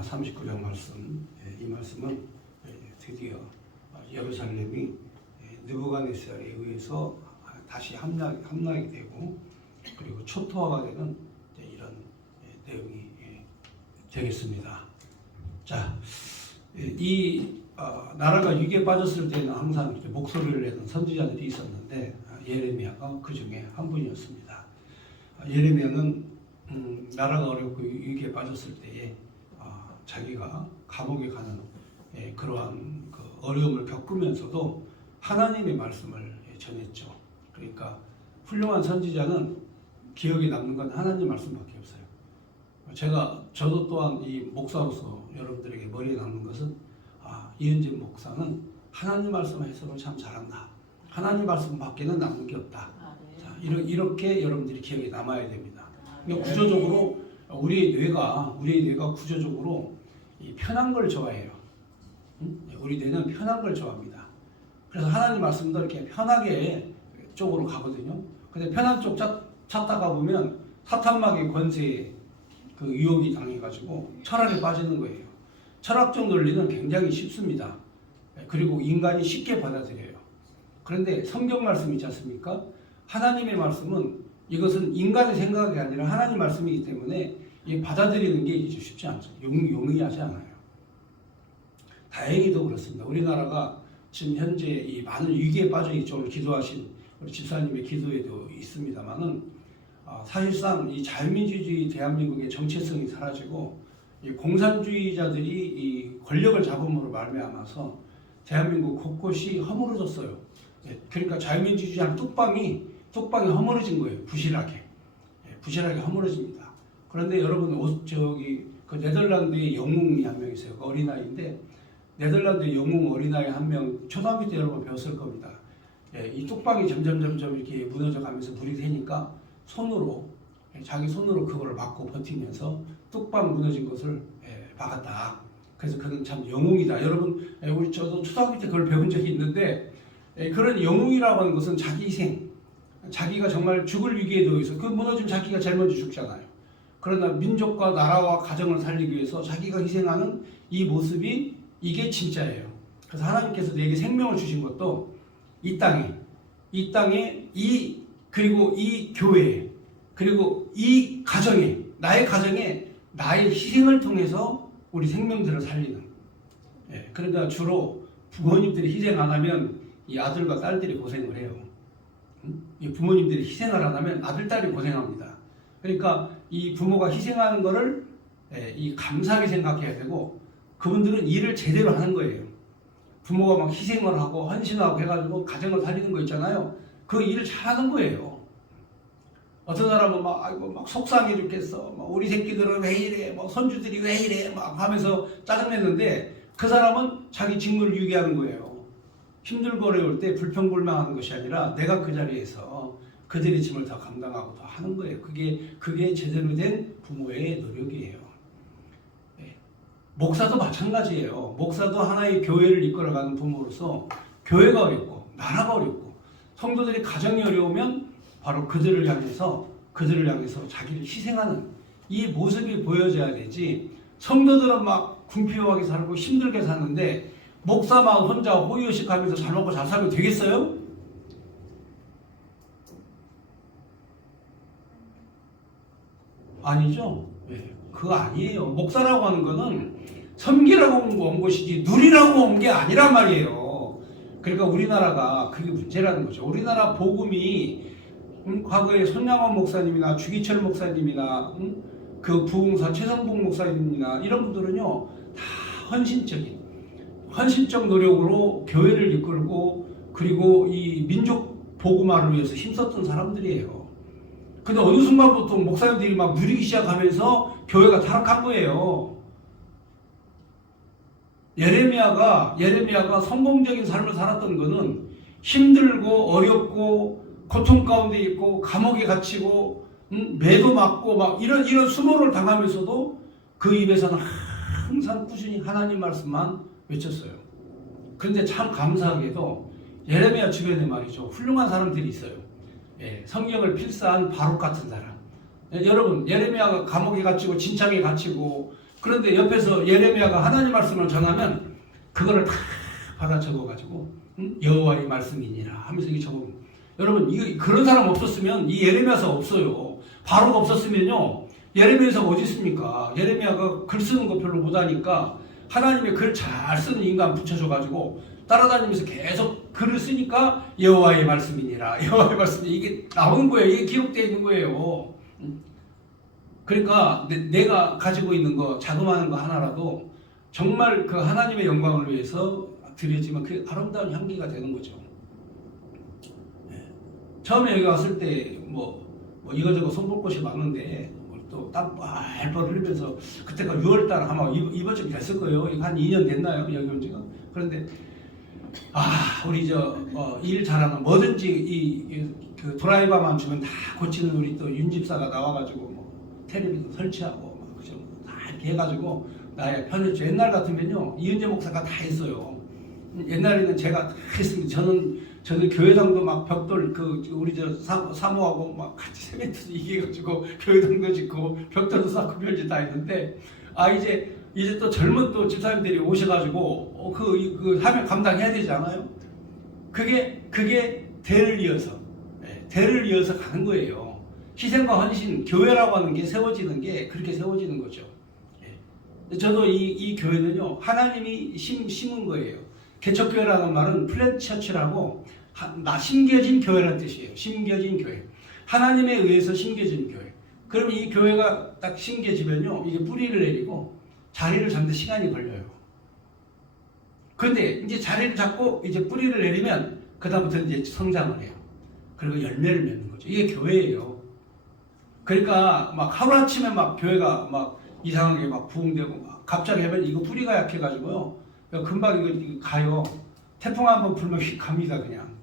이사야 39장 말씀, 이 말씀은 드디어 예루살렘이 느부갓네살에 의해서 다시 함락이 되고 그리고 초토화가 되는 이런 내용이 되겠습니다. 자, 이 나라가 위기에 빠졌을 때는 항상 이렇게 목소리를 내는 선지자들이 있었는데 예레미야가 그 중에 한 분이었습니다. 예레미야는 나라가 어렵고 위기에 빠졌을 때에 자기가 감옥에 가는 그러한 그 어려움을 겪으면서도 하나님의 말씀을 전했죠. 그러니까 훌륭한 선지자는 기억에 남는 건 하나님 말씀밖에 없어요. 저도 또한 이 목사로서 여러분들에게 머리에 남는 것은 이은진 목사는 하나님 말씀 해석을 참 잘한다. 하나님 말씀 밖에는 남는 게 없다. 네. 자, 이렇게 여러분들이 기억에 남아야 됩니다. 그러니까 구조적으로 우리의 뇌가 구조적으로 이 편한 걸 좋아해요. 우리 뇌는 편한 걸 좋아합니다. 그래서 하나님 말씀도 이렇게 편하게 쪽으로 가거든요. 근데 편한 쪽 찾다가 보면 사탄마귀 권세에 그 유혹이 당해가지고 철학에 빠지는 거예요. 철학적 논리는 굉장히 쉽습니다. 그리고 인간이 쉽게 받아들여요. 그런데 성경 말씀 있지 않습니까? 하나님의 말씀은 이것은 인간의 생각이 아니라 하나님 말씀이기 때문에 받아들이는 게 이제 쉽지 않죠. 용이하지 않아요. 다행히도 그렇습니다. 우리나라가 지금 현재 이 많은 위기에 빠져 있죠. 오늘 기도하신 우리 집사님의 기도에도 있습니다만은 사실상 이 자유민주주의 대한민국의 정체성이 사라지고 이 공산주의자들이 이 권력을 잡음으로 말미암아서 대한민국 곳곳이 허물어졌어요. 그러니까 자유민주주의 뚝방이 허물어진 거예요. 부실하게 허물어집니다. 그런데 여러분 그 네덜란드의 영웅이 한 명 있어요. 그 어린아이인데 네덜란드 영웅 어린아이 한 명 초등학교 때 여러분 배웠을 겁니다. 이 뚝방이 점점 이렇게 무너져 가면서 물이 새니까 자기 손으로 그거를 막고 버티면서 뚝방 무너진 것을 막았다. 그래서 그는 참 영웅이다. 여러분 저도 초등학교 때 그걸 배운 적이 있는데 그런 영웅이라고 하는 것은 자기 희생, 자기가 정말 죽을 위기에 놓여서 그 무너지면 자기가 제일 먼저 죽잖아요. 그러나 민족과 나라와 가정을 살리기 위해서 자기가 희생하는 이 모습이 이게 진짜예요. 그래서 하나님께서 내게 생명을 주신 것도 이 땅에 그리고 이 교회에 그리고 이 가정에 나의 희생을 통해서 우리 생명들을 살리는. 그러니까 주로 부모님들이 희생 안 하면 이 아들과 딸들이 고생을 해요. 이 부모님들이 희생을 안 하면 아들, 딸이 고생합니다. 그러니까 이 부모가 희생하는 거를 이 감사하게 생각해야 되고 그분들은 일을 제대로 하는 거예요. 부모가 막 희생을 하고 헌신하고 해가지고 가정을 살리는 거 있잖아요. 그 일을 잘하는 거예요. 어떤 사람은 막 속상해 죽겠어. 우리 새끼들은 왜 이래? 손주들이 왜 이래? 하면서 짜증냈는데 그 사람은 자기 직무를 유기하는 거예요. 힘들고 어려울 때 불평불만하는 것이 아니라 내가 그 자리에서 그들의 짐을 더 감당하고 더 하는 거예요. 그게 제대로 된 부모의 노력이에요. 목사도 마찬가지예요. 목사도 하나의 교회를 이끌어가는 부모로서 교회가 어렵고 나라가 어렵고 성도들이 가정이 어려우면 바로 그들을 향해서 자기를 희생하는 이 모습이 보여져야 되지. 성도들은 막 궁핍하게 살고 힘들게 사는데 목사만 혼자 호의호식하면서 잘 먹고 잘 살면 되겠어요? 아니죠. 그거 아니에요. 목사라고 하는 거는 섬기라고 온 것이지 누리라고 온 게 아니란 말이에요. 그러니까 우리나라가 그게 문제라는 거죠. 우리나라 복음이 과거에 손양원 목사님이나 주기철 목사님이나 그 부흥사 최성봉 목사님이나 이런 분들은요 다 헌신적 노력으로 교회를 이끌고 그리고 이 민족 복음화를 위해서 힘썼던 사람들이에요. 근데 어느 순간부터 목사님들이 막 누리기 시작하면서 교회가 타락한 거예요. 예레미야가 성공적인 삶을 살았던 거는 힘들고 어렵고 고통 가운데 있고 감옥에 갇히고 매도 맞고 이런 수모를 당하면서도 그 입에서는 항상 꾸준히 하나님 말씀만 외쳤어요. 그런데 참 감사하게도 예레미야 주변에 말이죠 훌륭한 사람들이 있어요. 성경을 필사한 바룩 같은 사람. 여러분 예레미야가 감옥에 갇히고 진창에 갇히고 그런데 옆에서 예레미야가 하나님 말씀을 전하면 그거를 다 받아 적어가지고 여호와의 말씀이니라 하면서 이게 적으면 여러분 이거 그런 사람 없었으면 이 예레미야서 없어요. 바로가 없었으면요 예레미야서가 어디 있습니까? 예레미야가 글 쓰는 거 별로 못하니까 하나님의 글 잘 쓰는 인간 붙여줘가지고 따라다니면서 계속 글을 쓰니까 여호와의 말씀이니라 여호와의 말씀이 이게 나오는 거예요. 이게 기록되어 있는 거예요. 그러니까 내가 가지고 있는 거 자그마한 거 하나라도 정말 그 하나님의 영광을 위해서 드려지면 그 아름다운 향기가 되는 거죠. 처음에 여기 왔을 때 뭐 이거저거 손볼 곳이 많은데 또 땀 뻘뻘 흘리면서 그때가 6월달 아마 이번 주 됐을 거예요. 한 2년 됐나요? 여기 온 지가. 그런데 우리 일 잘하는 뭐든지 그 드라이버만 주면 다 고치는 우리 또 윤집사가 나와가지고 뭐 텔레비전 설치하고 막 그죠 다 이렇게 해가지고 나야 편했죠. 옛날 같으면요 이은재 목사가 다 했어요. 옛날에는 제가 다 했습니다. 저는 교회당도 막 벽돌 우리 사모하고 막 같이 세멘트 이겨가지고 교회당도 짓고 벽돌도 쌓고 별짓 다 했는데 이제 또 젊은 또 집사님들이 오셔가지고 그 하면 감당해야 되지 않아요? 그게 대를 이어서 가는 거예요. 희생과 헌신, 교회라고 하는 게 세워지는 게 그렇게 세워지는 거죠. 저도 이 교회는요 하나님이 심은 거예요. 개척교회라는 말은 플랜트 처치라고 심겨진 교회라는 뜻이에요. 심겨진 교회. 하나님에 의해서 심겨진 교회. 그러면 이 교회가 딱 심겨지면요 이게 뿌리를 내리고 자리를 잡는 시간이 걸려요. 그런데 이제 자리를 잡고 이제 뿌리를 내리면 그다음부터 이제 성장을 해요. 그리고 열매를 맺는 거죠. 이게 교회예요. 그러니까 막 하루아침에 막 교회가 막 이상하게 막 부흥되고 막 갑자기 하면 이거 뿌리가 약해가지고요. 금방 이거 가요. 태풍 한번 불면 휙 갑니다 그냥.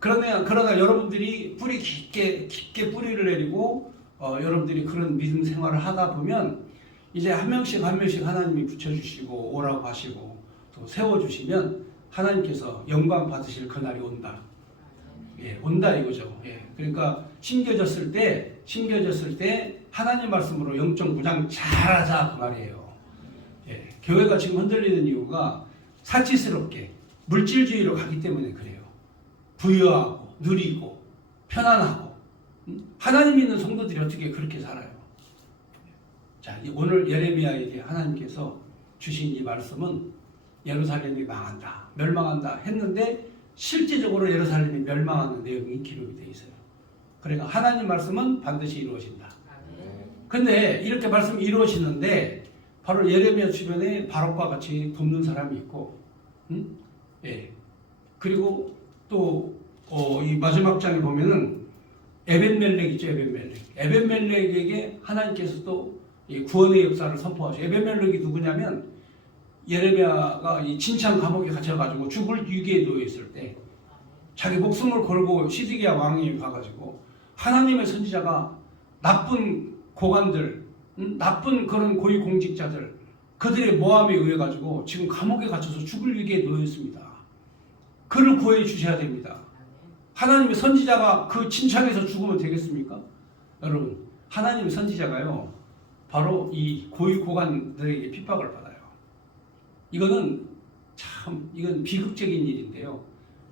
그러나 여러분들이 뿌리 깊게 뿌리를 내리고 여러분들이 그런 믿음 생활을 하다 보면 이제 한 명씩 하나님이 붙여주시고 오라고 하시고 또 세워주시면 하나님께서 영광 받으실 그날이 온다. 온다 이거죠. 그러니까 심겨졌을 때 하나님 말씀으로 영적 무장 잘하자 그 말이에요. 교회가 지금 흔들리는 이유가 사치스럽게 물질주의로 가기 때문에 그래요. 부유하고 누리고 편안하고 하나님 믿는 성도들이 어떻게 그렇게 살아요? 자, 오늘 예레미야에게 하나님께서 주신 이 말씀은 예루살렘이 망한다, 멸망한다 했는데 실제적으로 예루살렘이 멸망하는 내용이 기록이 되어 있어요. 그러니까 하나님 말씀은 반드시 이루어진다. 근데 이렇게 말씀이 이루어지는데 바로 예레미야 주변에 바락과 같이 돕는 사람이 있고, 그리고 또 이 마지막 장에 보면은 에벤멜렉 있죠, 에벤멜렉에게 하나님께서 또 구원의 역사를 선포하죠. 에벤멜렉이 누구냐면 예레미야가 이 진창 감옥에 갇혀가지고 죽을 위기에 놓여 있을 때 자기 목숨을 걸고 시드기야 왕이 가가지고 하나님의 선지자가 나쁜 고관들, 나쁜 그런 고위공직자들 그들의 모함에 의해 가지고 지금 감옥에 갇혀서 죽을 위기에 놓여 있습니다. 그를 구해 주셔야 됩니다. 하나님의 선지자가 그 진창에서 죽으면 되겠습니까? 여러분, 하나님의 선지자가요 바로 이 고위고관들에게 핍박을 받아요. 이건 비극적인 일인데요.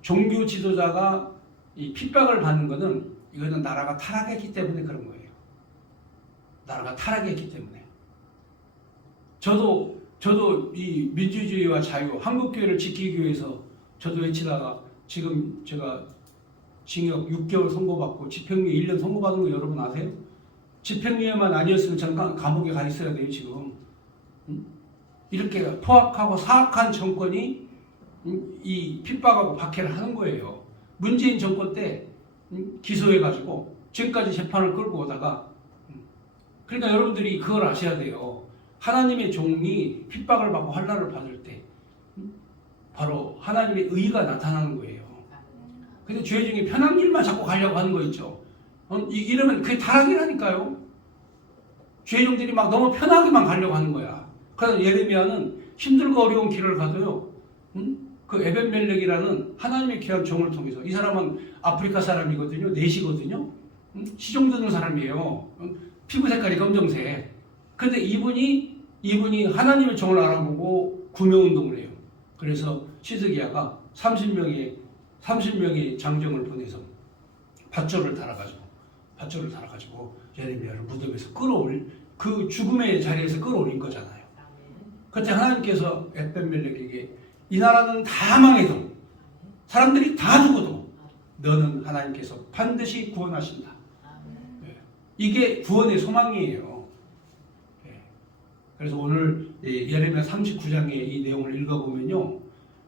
종교 지도자가 이 핍박을 받는 것은 이거는 나라가 타락했기 때문에 그런 거예요. 나라가 타락했기 때문에. 저도 이 민주주의와 자유, 한국교회를 지키기 위해서 저도 외치다가 지금 제가 징역 6개월 선고받고 집행유예 1년 선고받은 거 여러분 아세요? 집행유예만 아니었으면 저는 감옥에 가 있어야 돼요 지금. 이렇게 포악하고 사악한 정권이 이 핍박하고 박해를 하는 거예요. 문재인 정권 때 기소해가지고 지금까지 재판을 끌고 오다가 그러니까 여러분들이 그걸 아셔야 돼요. 하나님의 종이 핍박을 받고 환난을 받을 때 바로 하나님의 의가 나타나는 거예요. 근데 죄 중에 편한 길만 자꾸 가려고 하는 거 있죠. 이러면 그게 타락이라니까요. 죄종들이 막 너무 편하게만 가려고 하는 거야. 그래서 예레미야는 힘들고 어려운 길을 가도요. 그 에벤멜렉이라는 하나님의 귀한 종을 통해서 이 사람은 아프리카 사람이거든요. 넷이거든요. 시종 드는 사람이에요. 피부 색깔이 검정색. 근데 이분이 이분이 하나님의 종을 알아보고 구매운동을 해요. 그래서 시드기야가 30명의 장정을 보내서 밧줄을 달아가지고 예레미야를 무덤에서 그 죽음의 자리에서 끌어올린 거잖아요. 그때 하나님께서 에벤멜렉에게 이 나라는 다 망해도 사람들이 다 죽어도 너는 하나님께서 반드시 구원하신다. 이게 구원의 소망이에요. 그래서 오늘 예레미야 39장의 이 내용을 읽어보면요,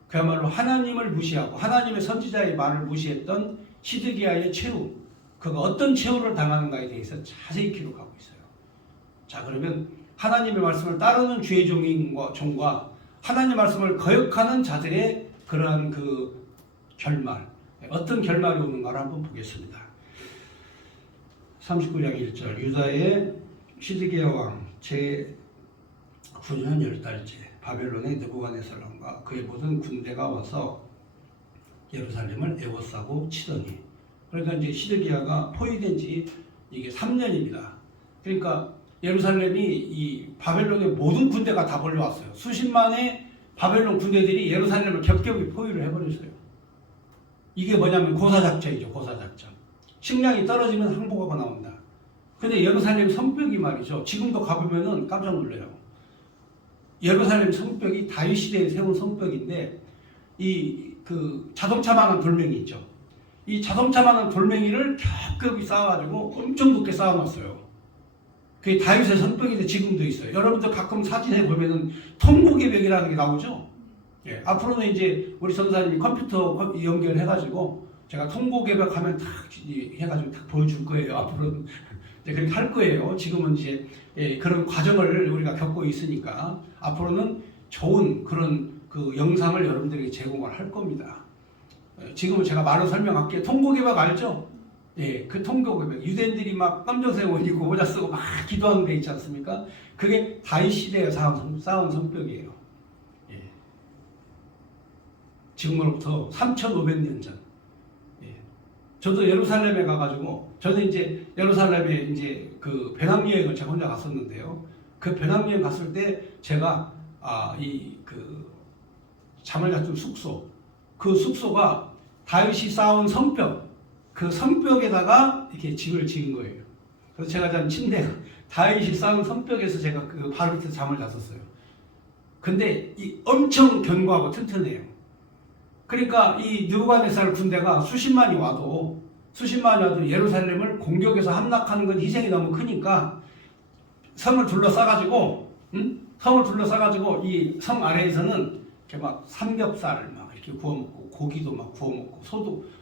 그야말로 하나님을 무시하고 하나님의 선지자의 말을 무시했던 시드기야의 최후, 그가 어떤 최후를 당하는가에 대해서 자세히 기록하고 있어요. 자, 그러면 하나님의 말씀을 따르는 주의 종과 하나님의 말씀을 거역하는 자들의 그러한 그 결말, 어떤 결말이 오는가를 한번 보겠습니다. 39장 1절, 유다의 시드기야 왕 제9년 10달째 바벨론의 느부갓네살 왕과 그의 모든 군대가 와서 예루살렘을 에워싸고 치더니, 그러니까 이제 시드기야가 포위된 지 이게 3년입니다. 그러니까 예루살렘이 이 바벨론의 모든 군대가 다 몰려왔어요. 수십만의 바벨론 군대들이 예루살렘을 겹겹이 포위를 해버렸어요. 이게 뭐냐면 고사작전이죠. 고사작전. 식량이 떨어지면 항복하고 나온다. 근데 예루살렘 성벽이 말이죠, 지금도 가보면은 깜짝 놀라요. 예루살렘 성벽이 다윗 시대에 세운 성벽인데 이 그 자동차만한 돌멩이 있죠. 이 자동차만한 돌멩이를 겹겹이 쌓아가지고 엄청 높게 쌓아놨어요. 그게 다윗의 성벽인데 지금도 있어요. 여러분들 가끔 사진에 보면은 통곡의 벽이라는 게 나오죠. 예, 앞으로는 이제 우리 전사님이 컴퓨터 연결해가지고 제가 통곡의 벽 하면 탁 해가지고 탁 보여줄 거예요. 앞으로는 그렇게 할 거예요. 지금은 이제 그런 과정을 우리가 겪고 있으니까 앞으로는 좋은 그런 그 영상을 여러분들에게 제공을 할 겁니다. 지금은 제가 말로 설명할게요. 통곡의 벽 알죠? 예, 그 통곡의 벽. 유대인들이 막 깜짝색 옷 입고 모자 쓰고 막 기도하는 데 있지 않습니까? 그게 다윗 시대에 쌓은 성벽이에요. 예. 지금으로부터 3,500년 전. 예. 저도 예루살렘에 가가지고, 저는 이제 예루살렘에 이제 그 배낭여행을 제가 혼자 갔었는데요. 그 배낭여행 갔을 때 제가 잠을 잤던 숙소, 그 숙소가 다윗이 쌓은 성벽, 그 성벽에다가 이렇게 집을 지은 거예요. 그래서 제가 잔 침대가 다윗이 쌓은 성벽에서 제가 그 바로 밑에서 잠을 잤었어요. 근데 이 엄청 견고하고 튼튼해요. 그러니까 이 느부갓네살 군대가 수십만이 와도 예루살렘을 공격해서 함락하는 건 희생이 너무 크니까 성을 둘러싸가지고 이 성 아래에서는 이렇게 막 삼겹살을 막 이렇게 구워 먹고, 고기도 막 구워 먹고,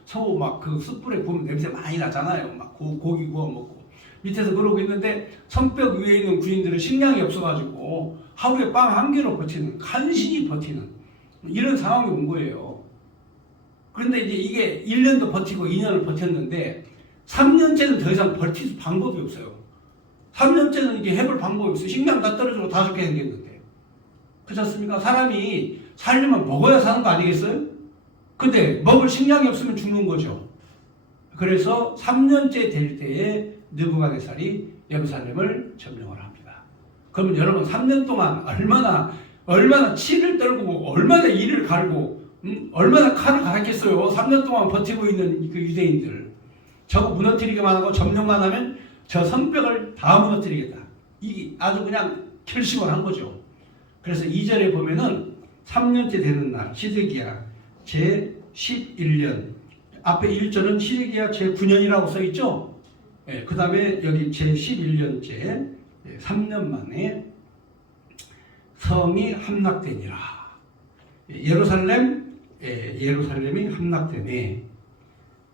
소 막 그 숯불에 구우면 냄새 많이 나잖아요. 막 고기 구워 먹고 밑에서 그러고 있는데, 성벽 위에 있는 군인들은 식량이 없어가지고 하루에 빵 한 개로 간신히 버티는 이런 상황이 온 거예요. 그런데 이제 이게 1년도 버티고 2년을 버텼는데 3년째는 더 이상 버틸 방법이 없어요. 3년째는 이게 해볼 방법이 없어요. 식량 다 떨어지고 다 죽게 생겼는데. 그렇지 않습니까? 사람이 살려면 먹어야 사는 거 아니겠어요? 근데 먹을 식량이 없으면 죽는 거죠. 그래서 3년째 될 때에 느부갓네살이 예루살렘을 점령을 합니다. 그러면 여러분 3년 동안 얼마나 치를 떨고 얼마나 이를 갈고 얼마나 칼을 갈았겠어요. 3년 동안 버티고 있는 그 유대인들. 저거 무너뜨리기만 하고 점령만 하면 저 성벽을 다 무너뜨리겠다. 이게 아주 그냥 결심을 한 거죠. 그래서 2절에 보면은 3년째 되는 날 시드기야 제11년, 앞에 1절은 시드기야 제9년이라고 써있죠. 예, 그 다음에 여기 제11년째 3년 만에 성이 함락되니라. 예루살렘이 함락되네.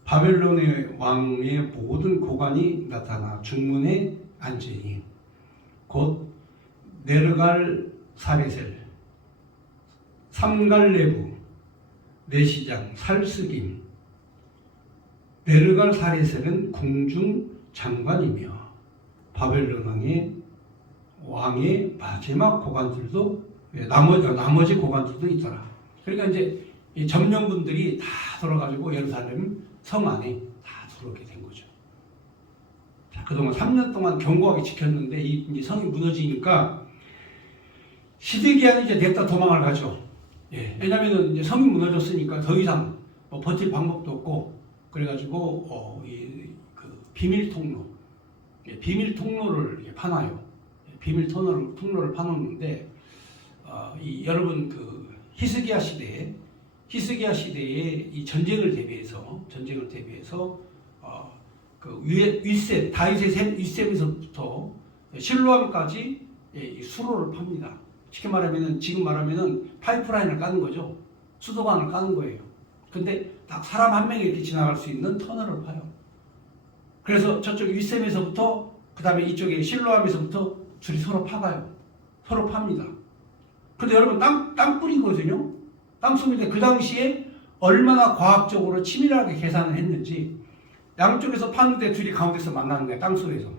바벨론의 왕의 모든 고관이 나타나 중문에 앉으니 곧 네르갈 사레셀, 삼갈레부, 내시장, 살스김. 네르갈 사레셀은 궁중 장관이며 바벨론 왕의 마지막 고관들도 나머지 고관들도 있더라. 그러니까 이제 이 점령군들이 다 들어가지고 예루살렘 성 안에 다 들어오게 된 거죠. 자, 그동안 3년 동안 견고하게 지켰는데 이 성이 무너지니까 시드기야는 이제 냅다 도망을 가죠. 예, 왜냐면은 이제 성이 무너졌으니까 더 이상 뭐 버틸 방법도 없고, 그래가지고 그 비밀 통로, 예, 비밀 통로를 이렇게 파놔요. 예, 비밀 통로를 파놓는데, 여러분 그 히스기야 시대에 이 전쟁을 대비해서 그 윗셈 다윗의 윗셈에서부터 실로암까지 이 수로를 팝니다. 쉽게 말하면은 지금 말하면은 파이프라인을 까는 거죠. 수도관을 까는 거예요. 근데 딱 사람 한 명이 이렇게 지나갈 수 있는 터널을 파요. 그래서 저쪽 윗셈에서부터 그 다음에 이쪽에 실로암에서부터 둘이 서로 파가요. 서로 팝니다. 근데 여러분 땅굴이거든요. 땅속인데 그 당시에 얼마나 과학적으로 치밀하게 계산을 했는지 양쪽에서 파는데 둘이 가운데서 만나는 거예요. 땅속에서.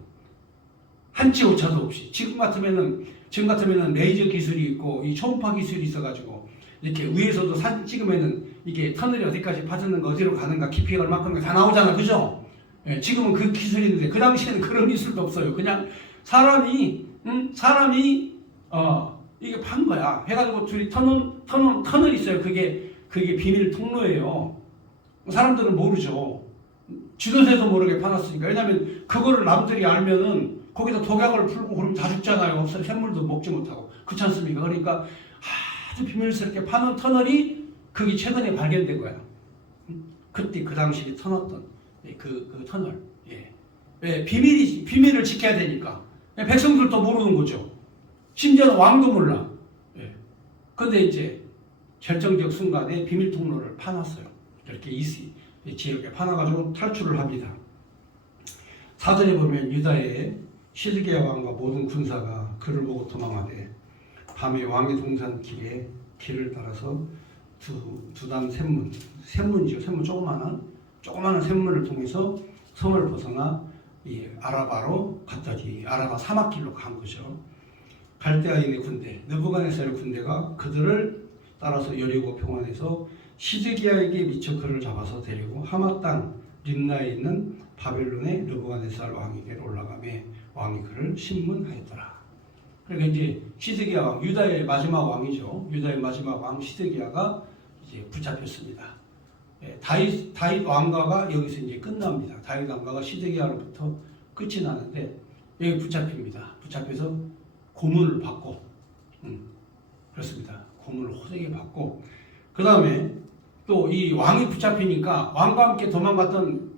한치 오차도 없이. 지금 같으면은 레이저 기술이 있고 이 초음파 기술이 있어가지고 이렇게 위에서도 사진 찍으면은 이게 터널이 어디까지 파졌는가 어디로 가는가 깊이가 얼마큼인가 다 나오잖아. 그죠? 예, 지금은 그 기술이 있는데 그 당시에는 그런 기술도 없어요. 그냥 사람이 이게 판 거야. 해가지고 둘이 터널이 있어요. 그게 비밀 통로예요. 사람들은 모르죠. 지도새도 모르게 파놨으니까. 왜냐면 그거를 남들이 알면은 거기다 독약을 풀고 그러면 다 죽잖아요. 샘물도 먹지 못하고. 그렇지 않습니까? 그러니까 아주 비밀스럽게 파는 터널이 그게 최근에 발견된 거야. 그때 그 당시에 터놨던 그 터널. 예. 예, 비밀을 지켜야 되니까. 백성들도 모르는 거죠. 심지어는 왕도 몰라. 예. 근데 이제 결정적 순간에 비밀 통로를 파놨어요. 이렇게 지역에 파놔가지고 탈출을 합니다. 사전에 보면 유다의 시드기야 왕과 모든 군사가 그를 보고 도망하되 밤에 왕의 동산 길을 따라서 두단 샘문이죠. 샘문 조그마한 샘문을 통해서 성을 벗어나 이 아라바로 갔더니 아라바 사막길로 간 거죠. 갈대아인의 군대, 느부갓네살의 군대가 그들을 따라서 여리고 평원에서 시드기야에게 미쳐 그를 잡아서 데리고 하마 땅 림나에 있는 바벨론의 느부갓네살 왕에게로 올라가매 왕이 그를 신문하였더라. 그러니까 이제 시드기야 왕, 유다의 마지막 왕이죠. 유다의 마지막 왕 시드기야가 이제 붙잡혔습니다. 예, 다윗 왕가가 여기서 이제 끝납니다. 다윗 왕가가 시드기야로부터 끝이 나는데 여기 붙잡힙니다. 붙잡혀서 고문을 받고, 그렇습니다. 고문을 호되게 받고, 그 다음에 또 이 왕이 붙잡히니까 왕과 함께 도망갔던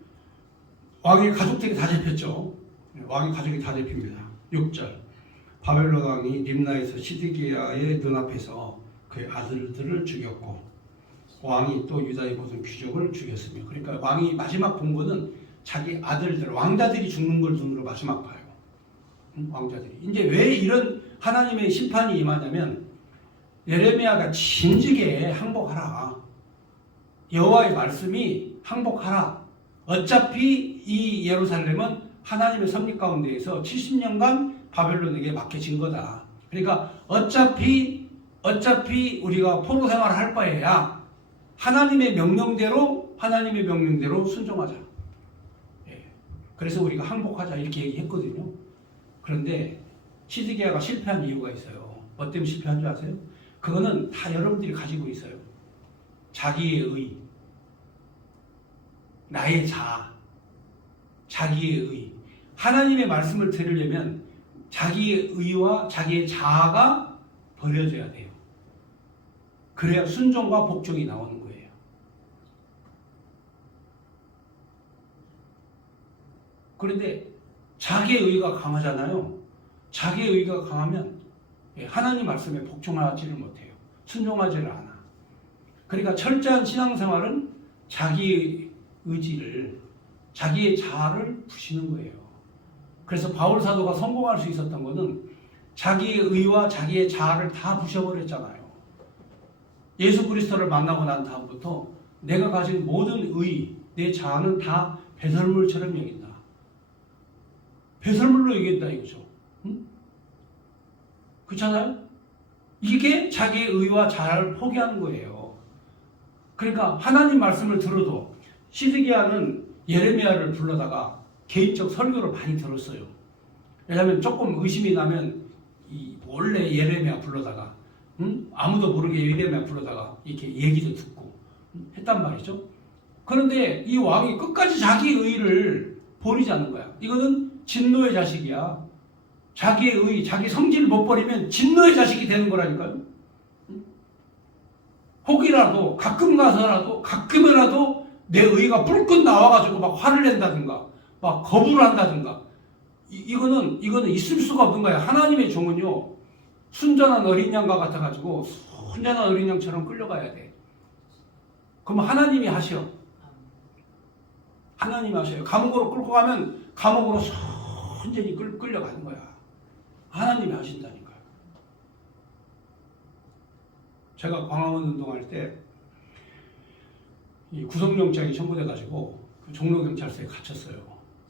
왕의 가족들이 다 잡혔죠. 왕의 가족이 다 잡힙니다. 6절. 바벨론 왕이 림나에서 시드기야의 눈앞에서 그의 아들들을 죽였고 왕이 또 유다의 모든 귀족을 죽였으며, 그러니까 왕이 마지막 본 거는 자기 아들들, 왕자들이 죽는 걸 눈으로 마지막 봐요. 왕자들이. 이제 왜 이런 하나님의 심판이 임하냐면 예레미야가 진즉에 항복하라. 여호와의 말씀이 항복하라. 어차피 이 예루살렘은 하나님의 섭리 가운데에서 70년간 바벨론에게 맡겨진 거다. 그러니까 어차피 우리가 포로 생활을 할 바에야 하나님의 명령대로 순종하자. 예. 그래서 우리가 항복하자 이렇게 얘기했거든요. 그런데 시드기야가 실패한 이유가 있어요. 뭐 때문에 실패한 줄 아세요? 그거는 다 여러분들이 가지고 있어요. 자기의 의, 나의 자아, 자기의 의. 하나님의 말씀을 들으려면 자기의 의와 자기의 자아가 버려져야 돼요. 그래야 순종과 복종이 나오는 거예요. 그런데 자기의 의가 강하잖아요. 자기의 의가 강하면 하나님 말씀에 복종하지를 못해요. 순종하지를 않아. 그러니까 철저한 신앙생활은 자기의 의지를, 자기의 자아를 부시는 거예요. 그래서 바울 사도가 성공할 수 있었던 것은 자기의 의와 자기의 자아를 다 부셔버렸잖아요. 예수 그리스도를 만나고 난 다음부터 내가 가진 모든 의, 내 자아는 다 배설물처럼 여긴다. 배설물로 여긴다 이거죠. 응? 그렇잖아요? 이게 자기의 의와 자아를 포기하는 거예요. 그러니까 하나님 말씀을 들어도 시드기야는 예레미야를 불러다가 개인적 설교를 많이 들었어요. 왜냐하면 조금 의심이 나면 이 몰래 예레미야 불러다가 아무도 모르게 예레미야 불러다가 이렇게 얘기도 듣고 했단 말이죠. 그런데 이 왕이 끝까지 자기 의의를 버리지 않는 거야. 이거는 진노의 자식이야. 자기의 의, 자기 성질을 못 버리면 진노의 자식이 되는 거라니까요. 혹이라도 가끔 가서라도 가끔이라도 내 의가 불끈 나와가지고 막 화를 낸다든가 막 거부를 한다든가 이거는 있을 수가 없는 거야. 하나님의 종은요 순전한 어린 양과 같아가지고 순전한 어린 양처럼 끌려가야 돼. 그럼 하나님이 하셔. 하나님이 하셔요. 감옥으로 끌고 가면 감옥으로 순전히 끌려가는 거야. 하나님이 하신다니까요. 제가 광화문 운동할 때 이 구속영장이 청구돼가지고 그 종로경찰서에 갇혔어요.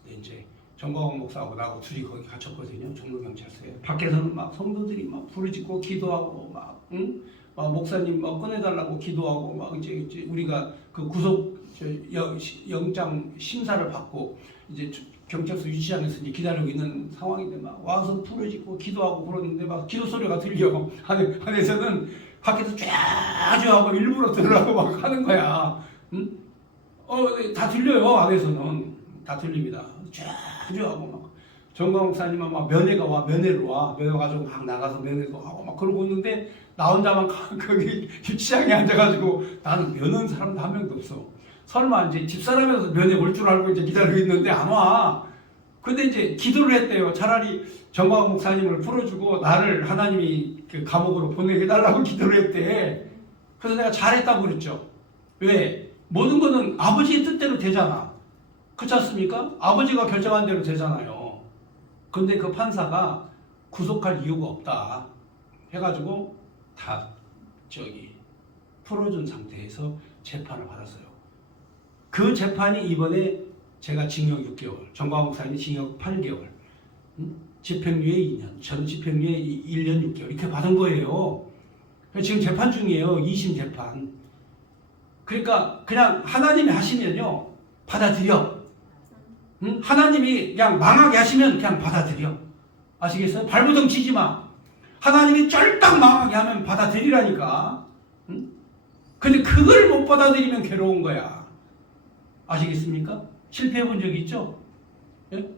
근데 이제 정광훈 목사하고 나하고 둘이 거기 갇혔거든요. 종로경찰서에. 밖에서는 막 성도들이 막 부르짖고 기도하고 막 목사님 막 꺼내달라고 기도하고 막 이제 우리가 그 구속 영장 심사를 받고 이제 경찰서 유치장에서 이제 기다리고 있는 상황인데 막 와서 부르짖고 기도하고 그러는데 막 기도 소리가 들려. 안에서는 밖에서 쫙쫙하고 일부러 들으라고 막 하는 거야. 다 들려요. 안에서는 다 들립니다. 쫙쫙하고 막 정광 목사님은 막 면회가 와 면회를 와 면회 가지고 막 나가서 면회도 하고 막 그러고 있는데 나 혼자만 거기 유치장에 앉아가지고 나는 면허는 사람도 한 명도 없어. 설마 이제 집사람이라서 면회 올 줄 알고 이제 기다리고 있는데 안 와. 근데 이제 기도를 했대요. 차라리 정광 목사님을 풀어주고 나를 하나님이 그 감옥으로 보내게 해달라고 기도를 했대. 그래서 내가 잘했다고 그랬죠. 왜? 모든 거는 아버지의 뜻대로 되잖아. 그렇지 않습니까? 아버지가 결정한 대로 되잖아요. 근데 그 판사가 구속할 이유가 없다 해가지고 다 풀어준 상태에서 재판을 받았어요. 그 재판이 이번에 제가 징역 6개월, 정광훈 목사님이 징역 8개월, 집행유예 2년, 전 집행유예 1년 6개월 이렇게 받은 거예요. 지금 재판 중이에요. 2심 재판. 그러니까 그냥 하나님이 하시면요 받아들여. 하나님이 그냥 망하게 하시면 그냥 받아들여. 아시겠어요? 발부둥 치지 마. 하나님이 쫄딱 망하게 하면 받아들이라니까. 근데 그걸 못 받아들이면 괴로운 거야. 아시겠습니까? 실패해 본 적이 있죠? 예?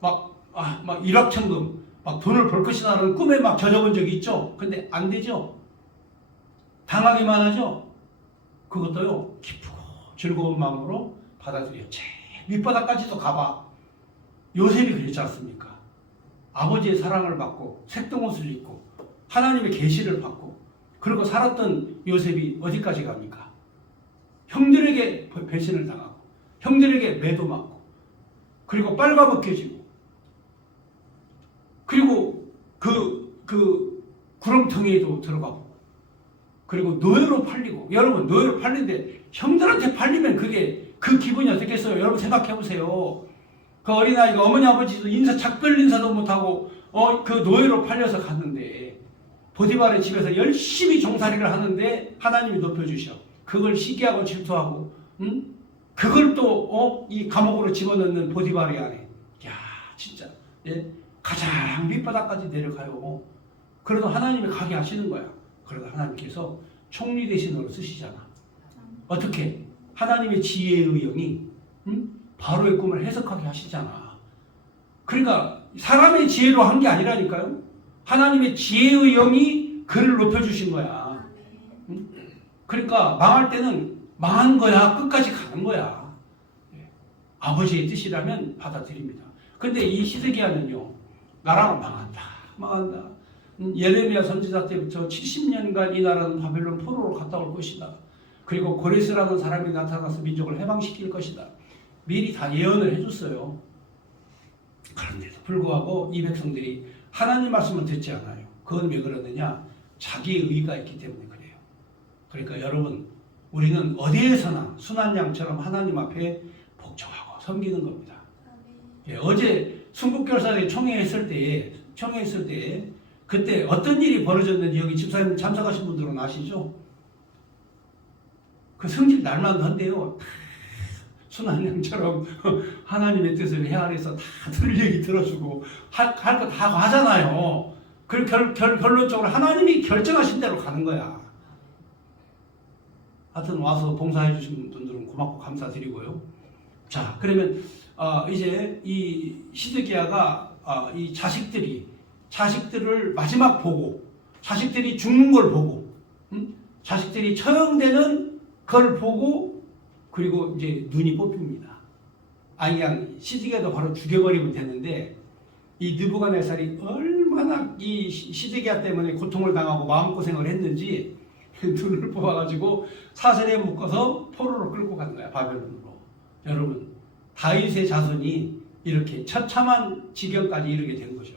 막 1억 천금, 막 돈을 벌 것이라는 꿈에 막 젖어본 적이 있죠? 근데 안 되죠? 당하기만 하죠? 그것도요, 기쁘고 즐거운 마음으로 받아들여. 밑바닥까지도 가봐. 요셉이 그랬지 않습니까? 아버지의 사랑을 받고, 색동옷을 입고, 하나님의 계시를 받고, 그리고 살았던 요셉이 어디까지 갑니까? 형들에게 배신을 당하고, 형들에게 매도 맞고, 그리고 빨가벗겨지고, 그리고 그 구렁텅이에도 들어가고, 그리고 노예로 팔리고. 여러분 노예로 팔린데 형들한테 팔리면 그게 그 기분이 어떻겠어요? 여러분 생각해 보세요. 그 어린아이가 어머니 아버지도 작별 인사도 못하고 그 노예로 팔려서 갔는데 보디발의 집에서 열심히 종살이를 하는데 하나님이 높여주셔. 그걸 시기하고 질투하고 그걸 또 이 감옥으로 집어넣는 보디발의 아내. 야 진짜 가장 밑바닥까지 내려가요. 그래도 하나님이 가게 하시는 거야. 그러다 하나님께서 총리 대신으로 쓰시잖아. 어떻게? 하나님의 지혜의 영이 바로의 꿈을 해석하게 하시잖아. 그러니까 사람의 지혜로 한 게 아니라니까요. 하나님의 지혜의 영이 그를 높여주신 거야. 그러니까 망할 때는 망한 거야. 끝까지 가는 거야. 아버지의 뜻이라면 받아들입니다. 근데 이 시드기야는요. 나라가 망한다. 예레미야 선지자 때부터 70년간 이 나라는 바벨론 포로로 갔다 올 것이다. 그리고 고레스라는 사람이 나타나서 민족을 해방시킬 것이다. 미리 다 예언을 해줬어요. 그런데도 불구하고 이 백성들이 하나님 말씀을 듣지 않아요. 그건 왜 그러느냐? 자기의 의가 있기 때문에 그래요. 그러니까 여러분 우리는 어디에서나 순한 양처럼 하나님 앞에 복종하고 섬기는 겁니다. 어제 순국결사대 총회했을 때 그때 어떤 일이 벌어졌는지 여기 집사님 참석하신 분들은 아시죠? 그 성질 날만도 한데요. 순한 양처럼 하나님의 뜻을 헤아려서 다 들 얘기 들어주고 할 거 다 하잖아요. 결론적으로 하나님이 결정하신 대로 가는 거야. 하여튼 와서 봉사해 주신 분들은 고맙고 감사드리고요. 자, 그러면 이제 이 시드기야가 이 자식들을 마지막 보고, 자식들이 죽는 걸 보고, 자식들이 처형되는 걸 보고, 그리고 이제 눈이 뽑힙니다. 그냥 시드기야도 바로 죽여버리면 되는데, 이 느부갓네살이 얼마나 이 시드기야 때문에 고통을 당하고 마음고생을 했는지 눈을 뽑아가지고 사슬에 묶어서 포로로 끌고 가는 거야, 바벨론으로. 여러분, 다윗의 자손이 이렇게 처참한 지경까지 이르게 된 거죠.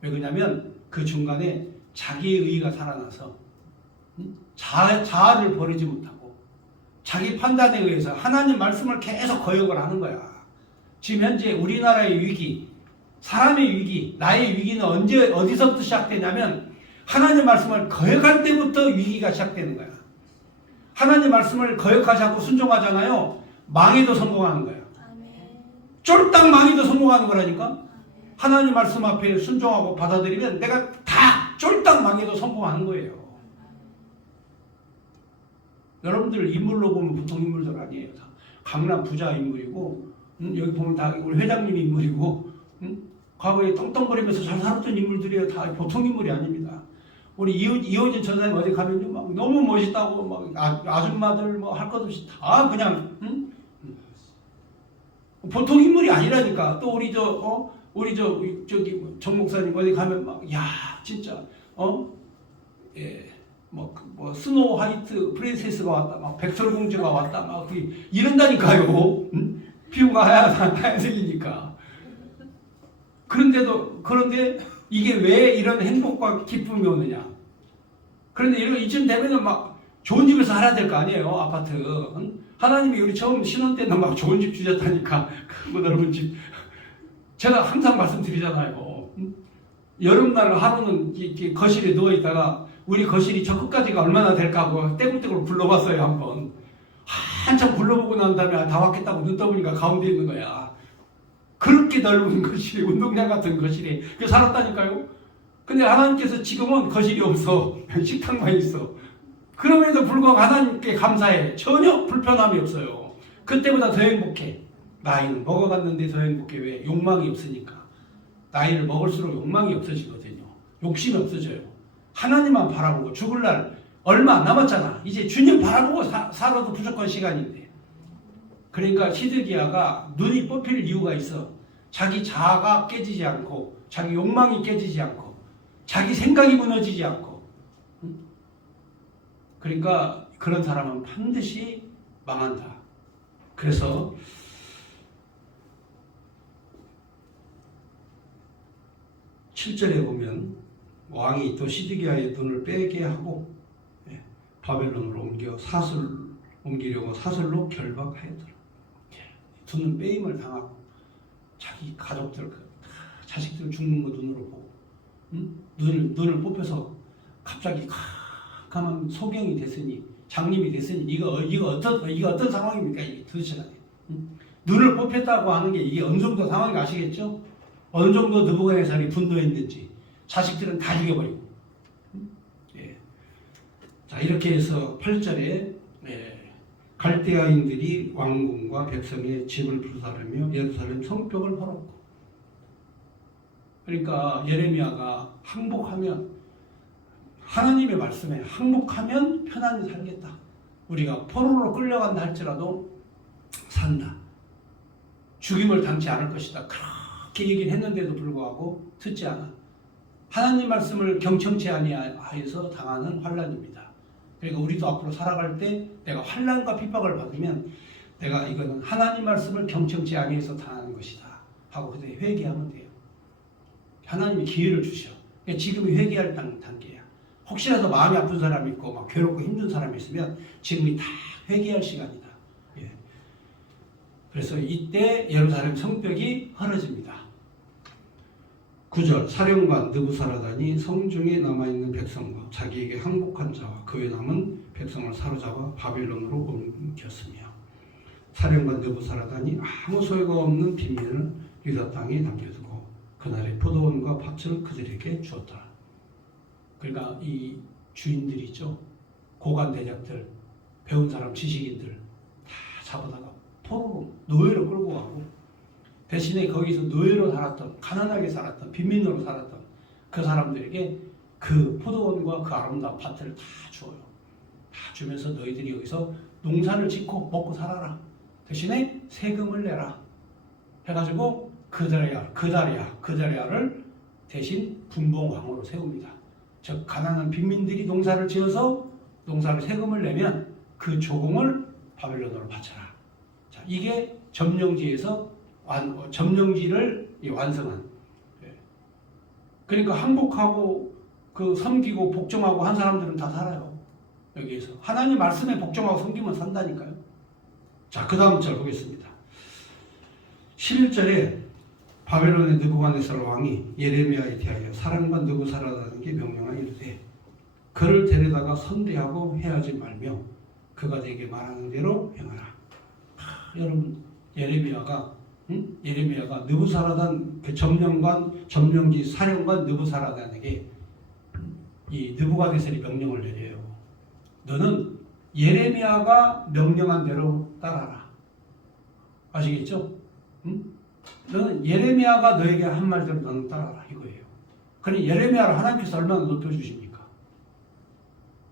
왜 그러냐면 그 중간에 자기의 의의가 살아나서 자아를 버리지 못하고 자기 판단에 의해서 하나님 말씀을 계속 거역을 하는 거야. 지금 현재 우리나라의 위기, 사람의 위기, 나의 위기는 어디서부터 시작되냐면 하나님 말씀을 거역할 때부터 위기가 시작되는 거야. 하나님 말씀을 거역하지 않고 순종하잖아요. 망해도 성공하는 거야. 쫄딱 망해도 성공하는 거라니까. 하나님 말씀 앞에 순종하고 받아들이면 내가 다 쫄딱 망해도 성공하는 거예요. 여러분들 인물로 보면 보통 인물들 아니에요. 다 강남 부자 인물이고, 여기 보면 다 우리 회장님 인물이고, 과거에 떵떵거리면서 잘 살았던 인물들이에요. 다 보통 인물이 아닙니다. 우리 이호진 전사님 어디 가면요, 막 너무 멋있다고 막 아줌마들 뭐 할 것 없이 다 그냥 보통 인물이 아니라니까. 또 우리 저기 정 목사님 어디 가면 막 야 진짜 뭐 스노우 화이트 프린세스가 왔다, 막 백설공주가 왔다, 막 이런다니까요. 피부가 하얀색이니까. 그런데 이게 왜 이런 행복과 기쁨이 오느냐? 그런데 이쯤 되면은 막 좋은 집에서 살아야 될 거 아니에요, 아파트. 하나님이 우리 처음 신혼 때는 막 좋은 집 주셨다니까. 그 넓은 집. 제가 항상 말씀드리잖아요. 여름날 하루는 이렇게 거실에 누워 있다가 우리 거실이 저 끝까지가 얼마나 될까 하고 떼굴떼굴 굴러봤어요, 한번. 한참 굴러보고 난 다음에 다 왔겠다고 눈 떠보니까 가운데 있는 거야. 그렇게 넓은 거실에, 운동장 같은 거실에 살았다니까요. 근데 하나님께서 지금은 거실이 없어. 식탁만 있어. 그럼에도 불구하고 하나님께 감사해. 전혀 불편함이 없어요. 그때보다 더 행복해. 나이는 먹어갔는데 더 행복해. 왜? 욕망이 없으니까. 나이를 먹을수록 욕망이 없어지거든요. 욕심이 없어져요. 하나님만 바라보고 죽을 날 얼마 안 남았잖아. 이제 주님 바라보고 살아도 무조건 시간인데. 그러니까 시드기야가 눈이 뽑힐 이유가 있어. 자기 자아가 깨지지 않고, 자기 욕망이 깨지지 않고, 자기 생각이 무너지지 않고. 그러니까 그런 사람은 반드시 망한다. 그래서 (7절에) 보면 왕이 또 시드기야의 눈을 빼게 하고 바벨론으로 옮기려고 사슬로 결박하였더라. 두 눈 빼임을 당하고 자기 가족들, 자식들 죽는 거 눈으로 보고, 눈을 뽑혀서 갑자기 가만 소경이 됐으니, 장님이 됐으니 이거 어떤 상황입니까? 이게 도대체 눈을 뽑혔다고 하는 게 이게 어느 정도 상황인지 아시겠죠? 어느 정도 느부갓네살이 분노했는지. 자식들은 다 죽여버리고. 자, 이렇게 해서 8절에 갈대아인들이 왕궁과 백성의 집을 불사르며 예루살렘 성벽을 헐었고. 그러니까 예레미야가 항복하면, 하나님의 말씀에 항복하면 편안히 살겠다. 우리가 포로로 끌려간다 할지라도 산다. 죽임을 당치 않을 것이다. 그렇게 얘기를 했는데도 불구하고 듣지 않아. 하나님 말씀을 경청치 아니하여서 당하는 환난입니다. 그러니까 우리도 앞으로 살아갈 때 내가 환난과 핍박을 받으면 내가 이거는 하나님 말씀을 경청치 아니해서 당하는 것이다 하고 그때 회개하면 돼요. 하나님이 기회를 주셔. 그러니까 지금이 회개할 단계야. 혹시라도 마음이 아픈 사람이 있고 막 괴롭고 힘든 사람이 있으면 지금이 다 회개할 시간이다. 그래서 이때 예루살렘 성벽이 헐어집니다. 9절 사령관 느부사라단이 성중에 남아있는 백성과 자기에게 항복한 자와 그에 남은 백성을 사로잡아 바벨론으로 옮겼으며 사령관 느부사라단이 아무 소유가 없는 빈민을 유다 땅에 남겨두고 그날의 포도원과 밭을 그들에게 주었다. 그러니까 이 주인들이 있죠. 고관 대작들, 배운 사람, 지식인들 다 잡아다가 포로로 노예로 끌고 가고 대신에 거기서 노예로 살았던 가난하게 살았던 빈민으로 살았던 그 사람들에게 그 포도원과 그 아름다운 밭을 다 줘요. 다 주면서 너희들이 여기서 농사를 짓고 먹고 살아라. 대신에 세금을 내라. 해가지고 그다리아를 대신 분봉왕으로 세웁니다. 즉 가난한 빈민들이 농사를 지어서 농사를 세금을 내면 그 조공을 바벨론으로 바쳐라. 자, 이게 점령지에서 점령지를 완성한. 그러니까 항복하고 그 섬기고 복종하고 한 사람들은 다 살아요. 여기에서 하나님 말씀에 복종하고 섬기면 산다니까요. 자, 그 다음 절 보겠습니다. 11절에 바벨론의 느부갓네살 왕이 예레미야에 대하여 사람과 느부사라다는게 명령하여 이르되 그를 데려다가 선대하고 해하지 말며 그가 내게 말하는 대로 행하라. 여러분 예레미야가 느부사라단 그 점령지 사령관 느부사라단에게 이 느부갓네살이 명령을 내려요. 너는 예레미야가 명령한 대로 따라라. 아시겠죠? 너는 예레미야가 너에게 한 말대로 너는 따라라 이거예요. 그러니 예레미야를 하나님께서 얼마나 높여주십니까?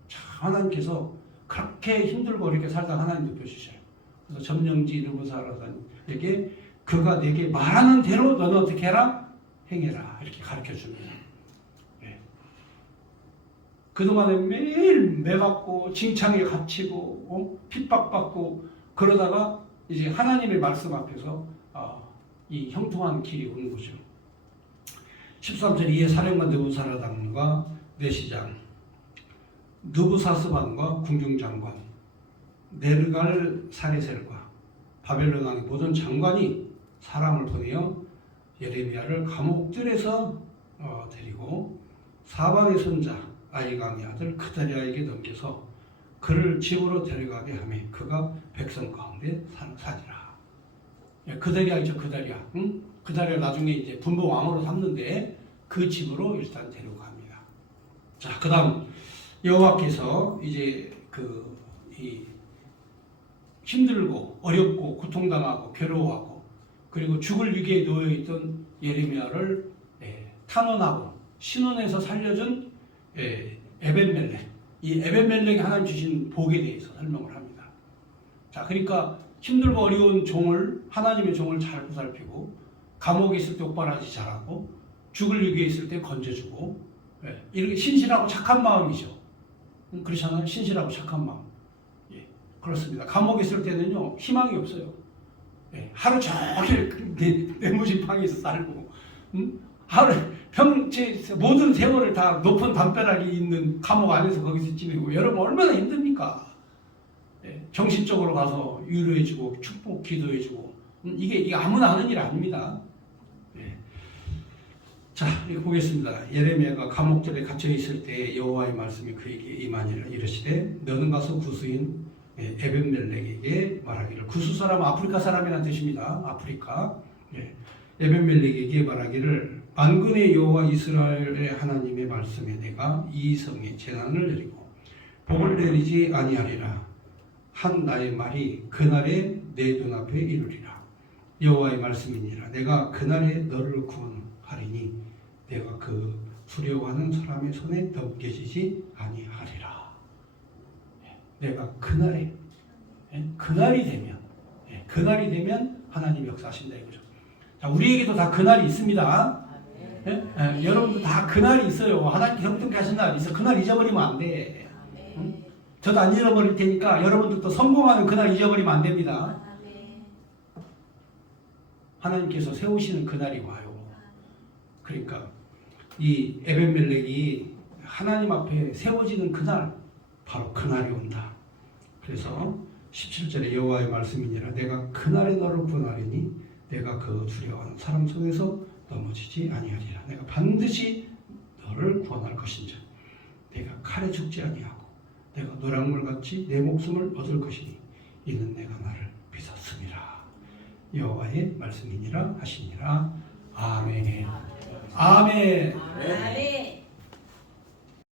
참 하나님께서 그렇게 힘들고 이렇게 살다 하나님 높여주셔요. 그래서 점령지 느부사라단에게 그가 내게 말하는 대로 너는 어떻게 해라? 행해라. 이렇게 가르쳐줍니다. 네. 그동안에 매일 매받고 징창에 갇히고 핍박받고 그러다가 이제 하나님의 말씀 앞에서 이 형통한 길이 오는 거죠. 13절 이에 사령관 느부사라단과 내시장 느부사스반과 군중장관 네르갈 사레셀과 바벨론 왕의 모든 장관이 사람을 보내어 예레미야를 감옥들에서 데리고 사방의 손자 아이강의 아들 그다리아에게 넘겨서 그를 집으로 데려가게 하며 그가 백성 가운데 사니라. 그다리아이죠, 그다리아. 응? 그다리아 나중에 이제 분봉 왕으로 삼는데 그 집으로 일단 데려갑니다. 자, 그다음 여호와께서 이제 이 힘들고 어렵고 고통당하고 괴로워하고 그리고 죽을 위기에 놓여 있던 예레미야를 탄원하고 신원에서 살려준 에벤멜렉. 이 에벤멜렉이 하나님 주신 복에 대해서 설명을 합니다. 자, 그러니까 힘들고 어려운 종을 하나님의 종을 잘 보살피고 감옥에 있을 때 옥발하지 잘하고 죽을 위기에 있을 때 건져주고 이렇게 신실하고 착한 마음이죠. 그렇잖아요. 신실하고 착한 마음. 예, 그렇습니다. 감옥에 있을 때는요 희망이 없어요. 하루 종일 내무진방에서 살고 하루 모든 세월을 다 높은 담벼락이 있는 감옥 안에서 거기서 지내고 여러분 얼마나 힘듭니까? 정신적으로 가서 위로해주고 축복 기도해주고 이게 아무나 하는 일 아닙니다. 자, 이거 보겠습니다. 예레미야가 감옥들에 갇혀 있을 때 여호와의 말씀이 그에게 임하니라 이르시되 너는 가서 구스인 에벤멜렉에게 말하기를 구스 사람은 아프리카 사람이라는 뜻입니다. 아프리카. 에벤멜렉에게 말하기를 만군의 여호와 이스라엘의 하나님의 말씀에 내가 이 성에 재난을 내리고 복을 내리지 아니하리라 한 나의 말이 그날에 내 눈앞에 이르리라. 여호와의 말씀이니라. 내가 그날에 너를 구원하리니 내가 그 두려워하는 사람의 손에 넘겨지지 아니하리라. 내가 그날이 되면 하나님이 역사하신다 이거죠. 자, 우리에게도 다 그날이 있습니다. 여러분도 다 그날이 있어요. 하나님 형통케 하신 날이 있어. 그날 잊어버리면 안 돼. 저도 안 잊어버릴 테니까 여러분들도 성공하는 그날 잊어버리면 안 됩니다. 하나님께서 세우시는 그날이 와요. 그러니까 이 에벤멜렉이 하나님 앞에 세워지는 그날 바로 그날이 온다. 그래서 17절에 여호와의 말씀이니라 내가 그날에 너를 구원하리니 내가 그 두려워하는 사람 손에서 넘어지지 아니하리라. 내가 반드시 너를 구원할 것인즉 내가 칼에 죽지 아니하고 내가 노랑물같이 내 목숨을 얻을 것이니 이는 내가 나를 믿었음이라. 여호와의 말씀이니라 하시니라. 아멘. 아멘.